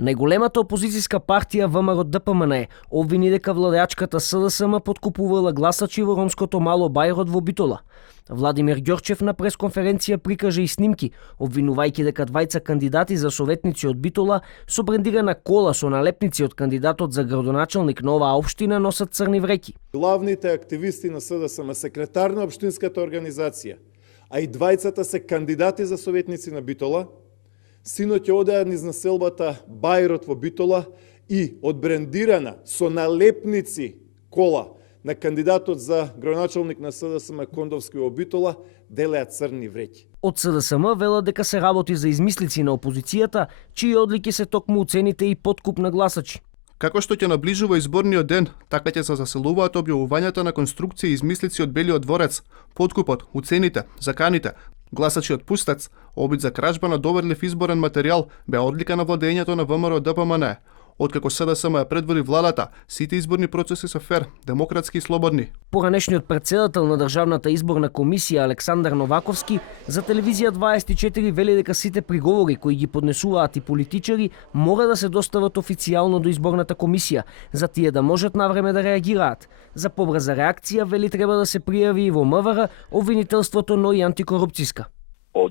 Најголемата опозицијска партија ВМРО-ДПМН обвини дека владеачката СДСМ подкупувала гласачи во ромското мало Бајрот во Битола. Владимир Ѓорчев на пресконференција прикажа и снимки, обвинувајќи дека двајца кандидати за советници од Битола со брендирана кола со налепници од кандидатот за градоначалник на оваа општина носат црни вреќи. Главните активисти на СДСМ, секретар на општинската организација, а и двајцата се кандидати за советници на Битола, синоќ одеа низ населбата Бајрот во Битола и одбрендирана со налепници кола на кандидатот за градоначалник на СДСМ Кондовски во Битола делеат црни вреќи. Од СДСМ велат дека се работи за измислици на опозицијата, чии одлики се токму уцените и подкуп на гласачи. Како што ќе наближува изборниот ден, така ќе се заселуваат објавувањата на конструкции и измислици од Белиот дворец, подкупот, уцените, заканите, гласачи од пустец, обид за кражба на доверлив изборен материјал беа одлика на владењето на ВМРО-ДПМН. Откако СДСМ ја предводи владата, сите изборни процеси се фер, демократски и слободни. Поранешниот председател на Државната изборна комисија Александар Новаковски за телевизија 24 вели дека сите приговори кои ги поднесуваат и политичари мора да се достават официјално до изборната комисија, за тие да можат навреме да реагираат. За побрза реакција вели треба да се пријави и во МВР обвинителството, но и антикорупцијска.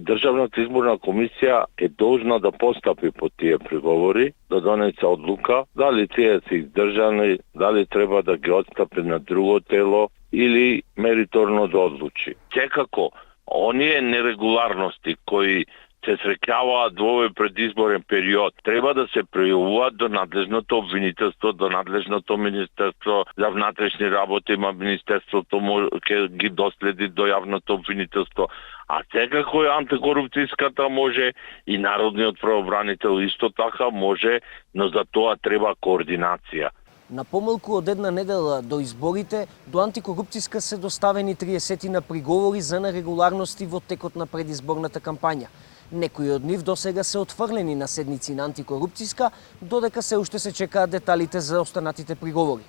Државната изборна комисија е должна да постапи по тие приговори, да донесе одлука, дали тие се издржани, дали треба да ги отстапи на друго тело или мериторно да одлучи. Секако, оние нерегуларности кои се среќаваат во овој предизборен период, треба да се пријавуваат до надлежното обвинителство, до надлежното Министерство за внатрешни работи, Министерството ќе ги доследи до јавното обвинителство. А секако и антикорупцијската може и народниот правобранител исто така може, но за тоа треба координација. На помалку од една недела до изборите, до антикорупцијска се доставени 30 на приговори за нерегуларности во текот на предизборната кампања. Некои од нив досега се отфрлени на седници на антикорупцијска, додека се уште се чекаат деталите за останатите приговори.